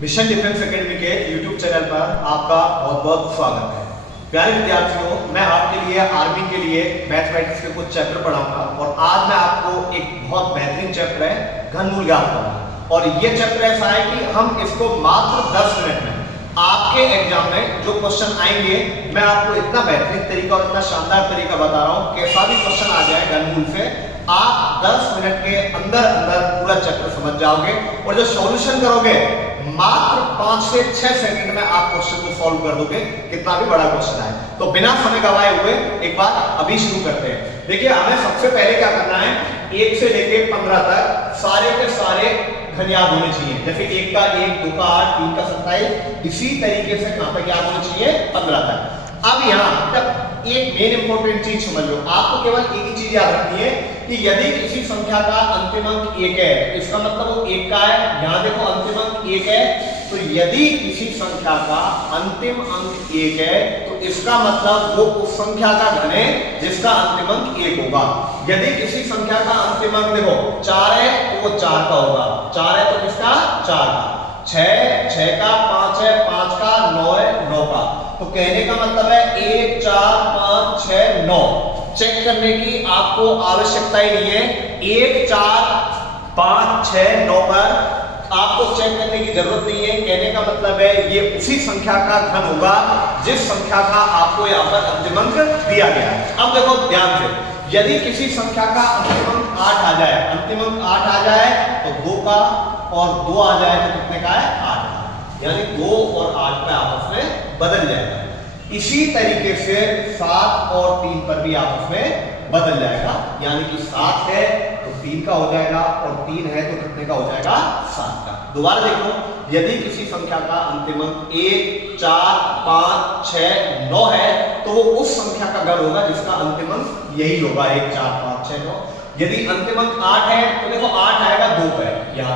Mission defence academy के YouTube channel पर आपका बहुत बहुत स्वागत है। प्यारे विद्यार्थियों, मैं आपके लिए आर्मी के लिए मैथमेटिक्स के कुछ चैप्टर पढ़ाऊंगा और आज मैं आपको एक बहुत बेहतरीन चैप्टर है घनमूल ज्ञात कराऊंगा। और ये चैप्टर ऐसा है कि हम इसको मात्र 10 मिनट में आपके एग्जाम में जो क्वेश्चन आएंगे, मैं आपको इतना बेहतरीन तरीका और इतना शानदार तरीका बता रहा हूँ, कैसा भी क्वेश्चन आ जाए घनमूल से आप 10 मिनट के अंदर अंदर पूरा चैप्टर समझ जाओगे और जो सॉल्यूशन करोगे मात्र 5 से 6 सेकंड में आप क्वेश्चन को सॉल्व कर दोगे, कितना भी बड़ा क्वेश्चन आए। तो बिना समय गवाए हुए एक बार अभी शुरू करते हैं। देखिए, हमें सबसे पहले क्या करना है, 1 से लेके 15 तक सारे के सारे घन याद होने चाहिए। जैसे 1 का 1, 2 का 8, 3 का 27, इसी तरीके से कहां तक याद होने चाहिए, 15 तक। अब यहाँ तक एक मेन इंपॉर्टेंट चीज समझ लो, आपको केवल एक ही चीज याद रखनी है कि यदि किसी संख्या का अंतिम अंक 1 है, इसका मतलब वो 1 का है। यहाँ देखो अंतिम अंक 1 है, तो यदि किसी संख्या का अंतिम अंक 1 है तो इसका मतलब वो उस संख्या का घन है जिसका अंतिम अंक 1 होगा। यदि किसी संख्या का अंतिम अंक देखो 4 है तो वो 4 का होगा। 4 है तो किसका, 4 का। 6 का, 5 है, 5 का, 9 है, 9 का। तो कहने का मतलब है 1, 4, 5, 6, 9 चेक करने की आपको आवश्यकता ही नहीं है। 1, 4, 5, 6, 9 पर आपको चेक करने की जरूरत नहीं है। कहने का मतलब है ये उसी संख्या का घन होगा जिस संख्या का आपको यहाँ पर अंतिम अंक दिया गया है। अब देखो ध्यान से, यदि किसी संख्या का अंतिम अंक 8 आ जाए, अंतिम अंक 8 आ जाए तो 2 का और 2 आ जाए तो कितने का है, 8 का। यानी 2 और 8 का आपस में बदल जाएगा। इसी तरीके से 7 और 3 पर भी आपस में बदल जाएगा। यानी कि 7 है तो 3 का हो जाएगा और 3 है तो कितने का हो जाएगा, 7 का। दोबारा देखो, यदि किसी संख्या का अंतिम अंक 1, 4, 5, 6, 9 है तो वो उस संख्या का घन होगा जिसका अंतिम अंक यही होगा, 1, 4, 5, 6, 9। यदि अंतिम अंक 8 है तो देखो 8 आएगा 2 पे, यहाँ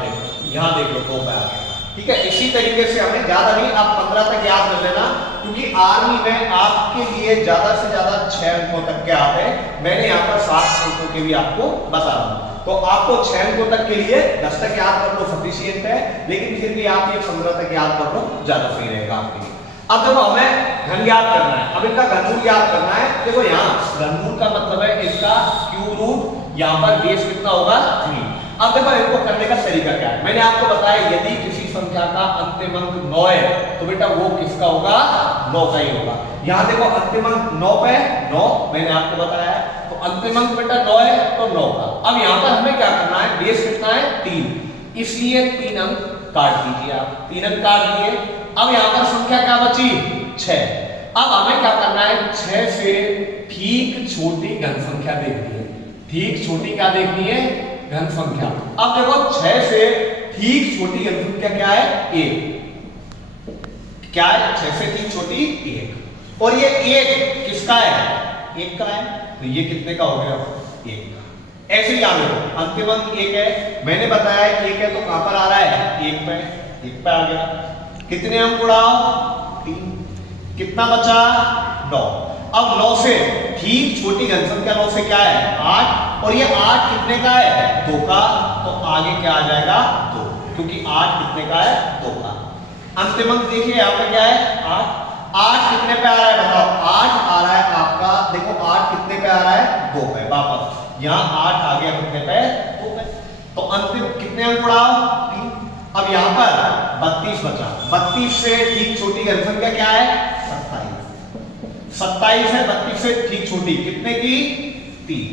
देख लो 2 पे आ गया। ठीक है, इसी तरीके से हमें ज्यादा नहीं, आप 15 तक याद कर लेना, क्योंकि आर्मी में आपके लिए ज्यादा से ज्यादा 6 अंकों तक के आते हैं। मैंने यहाँ पर 7 अंकों के भी आपको बता रहा हूँ, तो आपको 6 अंकों तक के लिए 10 तक याद कर लो सफिशिएंट है, लेकिन फिर भी आप ये 15 तक याद कर लो, ज्यादा सही रहेगा आपके लिए। अब देखो, हमें घन याद करना है। अब इनका घनमूल याद करना है। देखो यहाँ घनमूल का मतलब है इसका क्यूब रूट, यहाँ पर बेस कितना होगा, 3। अब देखो इनको करने का तरीका क्या है। मैंने आपको बताया यदि किसी संख्या का अंतिम अंक 9 है तो बेटा वो किसका होगा, 9 का ही होगा। यहाँ देखो अंतिम अंक 9 पे 9, मैंने आपको बताया तो अंतिम अंक बेटा 9 है तो 9 का। अब यहाँ पर हमें क्या करना है, बेस कितना है, 3, इसलिए 3 अंक काट दीजिए आप। 3 अंक काट दिए। अब यहाँ पर संख्या क्या बची, 6। अब हमें क्या करना है, 6 से ठीक छोटी घन संख्या देखनी है। ठीक छोटी क्या देखनी है, घन संख्या। अब देखो 6 से ठीक छोटी घन संख्या क्या है, 1। क्या है, 6 से ठीक छोटी 1। और ये 1 किसका है, 1 का है, तो ये कितने का हो गया, 1 का। ऐसे ही याद रखो, अंतिम अंक 1 है, मैंने बताया 1 है तो कहां पर आ रहा है, 1 पे आ गया। कितने अंक उड़ाओ, 3। कितना बचा, 9। अब 9 से ठीक छोटी घन संख्या 9 से क्या है, 8, और ये 8 कितने का है, 2 का, तो आगे क्या आ जाएगा, 2, क्योंकि 8 कितने का है, 2 का। अंतिम अंक देखिए यहाँ पे क्या है, 8। 8 कितने पे आ रहा है बताओ, 8 आ रहा है आपका, देखो 8 कितने पे आ रहा है, 2 पे। वापस यहाँ 8 आ गया कितने पे, 2 पे। तो अंतिम कितने अंक उड़ाओ, 3। अब यहाँ पर 32 बचा। 32 से ठीक छोटी घन संख्या क्या है, 27। 27 है 32 से ठीक छोटी, कितने की, 3।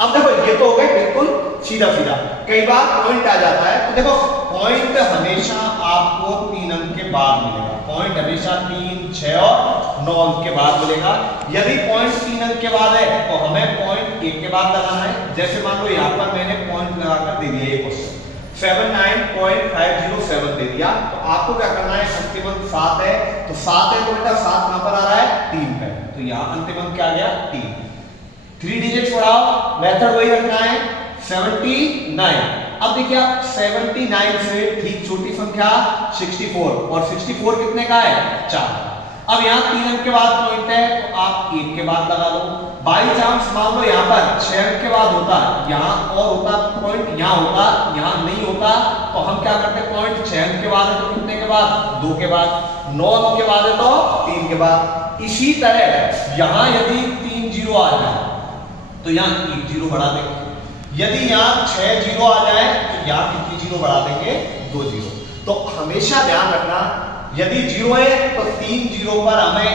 अब देखो ये तो हो गए बिल्कुल सीधा सीधा। कई बार पॉइंट आ जाता है, तो देखो पॉइंट हमेशा आपको 3 अंक के बाद मिलेगा। पॉइंट हमेशा 3, 6 और 9 अंक के बाद मिलेगा। यदि पॉइंट 3 अंक के बाद है तो हमें पॉइंट 1 के बाद लगाना है। जैसे मान लो यहाँ पर मैंने पॉइंट लगाकर दे दिया ये क्वेश्चन 79.507 दे दिया, तो आपको क्या करना है, अंतिम अंक 7 है तो 7 है तो बेटा 7 कहां पर आ रहा है, 3 पे, तो यहाँ अंतिम अंक क्या आ गया, 3। 3 डिजिट छोड़ाओ, मेथड वही रखना है, 79। अब देखिए आप 79 से ठीक छोटी संख्या 64, और 64 कितने का है, 4। अब यहाँ 3 अंक के बाद पॉइंट है तो आप 1 के बाद लगा लो। बाई चांस मान लो यहाँ पर 6 अंक के बाद होता, यहाँ और होता पॉइंट, यहाँ होता, यहाँ नहीं होता, तो हम क्या करते, पॉइंट 6 अंक के बाद है तो कितने के बाद 2 के बाद, 9 अंक के बाद है तो 3 के बाद। इसी तरह यहां यदि 3 जीरो आ जाए तो यहां 1 जीरो बढ़ा देंगे, यदि यहां 6 जीरो आ जाए तो यहां कितनी जीरो बढ़ा देंगे, 2 जीरो। तो हमेशा ध्यान रखना यदि जीरो है तो 3 जीरो पर हमें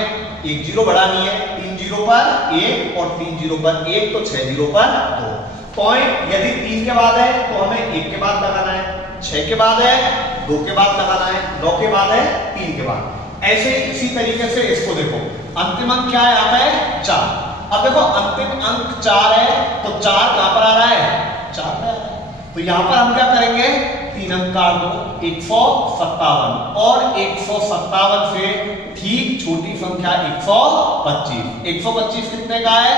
1 जीरो बढ़ानी है, 3 जीरो पर 1 और 3 जीरो पर 1 तो 6 जीरो पर 2। पॉइंट यदि 3 के बाद है तो हमें 1 के बाद लगाना है, 6 के बाद है 2 के बाद लगाना है, 9 के बाद है 3 के बाद। ऐसे इसी तरीके से इसको देखो, अंतिम अंक क्या है यहाँ पे 4। अब देखो अंतिम अंक 4 है तो 4 कहां पर आ रहा है, 4 पे आ रहा है। तो यहां पर हम क्या करेंगे, 3 अंक काट दो, 157 और 157 से ठीक छोटी संख्या 125। 125 कितने का है,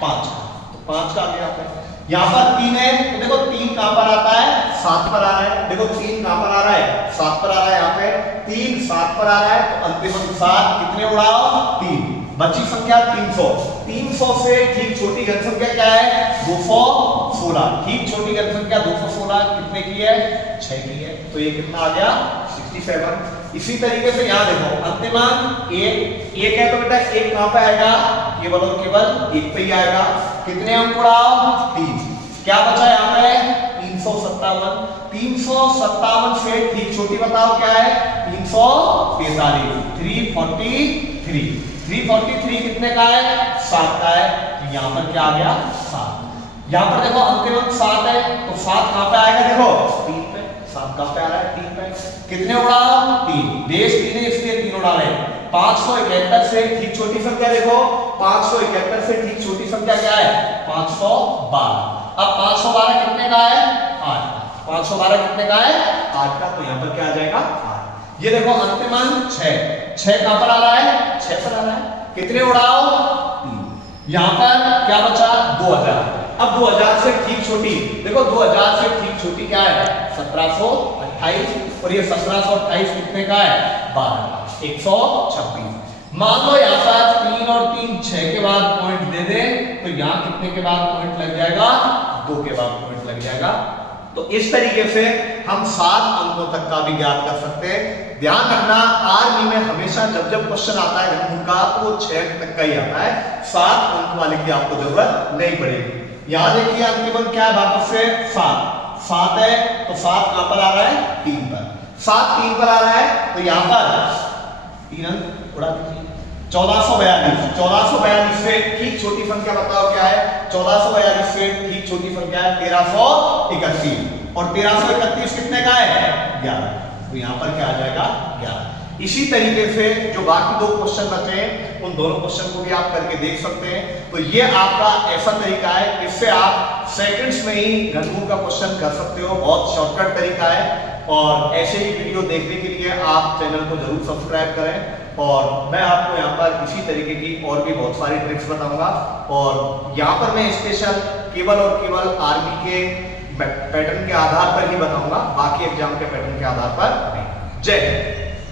5 का, तो 5 का आ गया यहाँ पे। यहाँ पर 3 है तो देखो 3 कहां पर आता है, 7 पर आ रहा है। देखो 3 कहां पर आ रहा है, 7 पर आ रहा है। यहाँ पे 3 7 पर आ रहा है तो अंतिम अंक 7, कितने उड़ाओ, 3। बची संख्या 300। 300 से ठीक छोटी घन संख्या क्या है, 216। ठीक छोटी घन संख्या 216 कितने की है, 6 की है। तो ये कितना आ गया, 67। इसी तरीके से यहाँ देखो अंतिम अंक 1 है तो बेटा 1 कहां पे आएगा, केवल और केवल 1 पे ही आएगा। कितने अंक उड़ाओ, 3। क्या बचा यहाँ पे, 357। 357 से ठीक छोटी बताओ क्या है, 343। 343 कितने का है, 7 का है। तो यहाँ पर क्या आ गया, 7। यहाँ पर देखो अंतिम अंक 7 है तो 7 कहां पे आएगा, देखो 3 पे। 7 कहां पे आ रहा है, 3 पे। कितने उड़ाओ, 3। देश 3 है इसलिए 3 उड़ा रहे। 571 से ठीक छोटी संख्या देखो, 571 से ठीक छोटी संख्या क्या है, 512। अब 512 कितने का है, 8। 512 कितने का है, 8 का। तो यहाँ पर क्या आ जाएगा, 8। ये देखो अंतिम अंक 6 कहां पर आ रहा है, 6 पर आ रहा है। कितने उड़ाओ, 3। यहाँ पर क्या बचा, 2000। अब 2000 से ठीक छोटी देखो, 2000 से ठीक छोटी क्या है, 1728 और ये 1728 कितने का है, 12, 126। मान लो यहाँ पर 3 और 3 6 के बाद पॉइंट दे दे तो यहाँ कितने के बाद पॉइंट लग जाएगा, 2 के बाद पॉइंट लग जाएगा। तो इस तरीके से हम 7 अंकों तक का भी ज्ञात कर सकते हैं। ध्यान रखना आर्मी में हमेशा जब जब क्वेश्चन आता है घनमूल का तो वो 6 अंक तक का ही आता है, 7 अंक वाले की आपको जरूरत नहीं पड़ेगी। यहाँ देखिए अंतिम अंक क्या है, वापस से 7 है तो 7 कहां पर आ रहा है, 3 पर। 7 3 पर आ रहा है तो यहाँ पर 3 अंक उड़ा दीजिए। 1442 से ठीक छोटी संख्या बताओ क्या है, 1442 से ठीक छोटी संख्या है 1331 और 1331 कितने का है, 11। तो यहाँ पर क्या आ जाएगा, 11। इसी तरीके से जो बाकी 2 क्वेश्चन बचे हैं उन दोनों क्वेश्चन को भी आप करके देख सकते हैं। तो ये आपका ऐसा तरीका है, इससे आप सेकंड्स में ही घनमूल का क्वेश्चन कर सकते हो। बहुत शॉर्टकट तरीका है और ऐसे ही वीडियो देखने के लिए आप चैनल को जरूर सब्सक्राइब करें। और मैं आपको यहाँ पर इसी तरीके की और भी बहुत सारी ट्रिक्स बताऊंगा और यहाँ पर मैं स्पेशल केवल और केवल आर्मी के पैटर्न के आधार पर ही बताऊंगा, बाकी एग्जाम के पैटर्न के आधार पर नहीं। जय हिंद।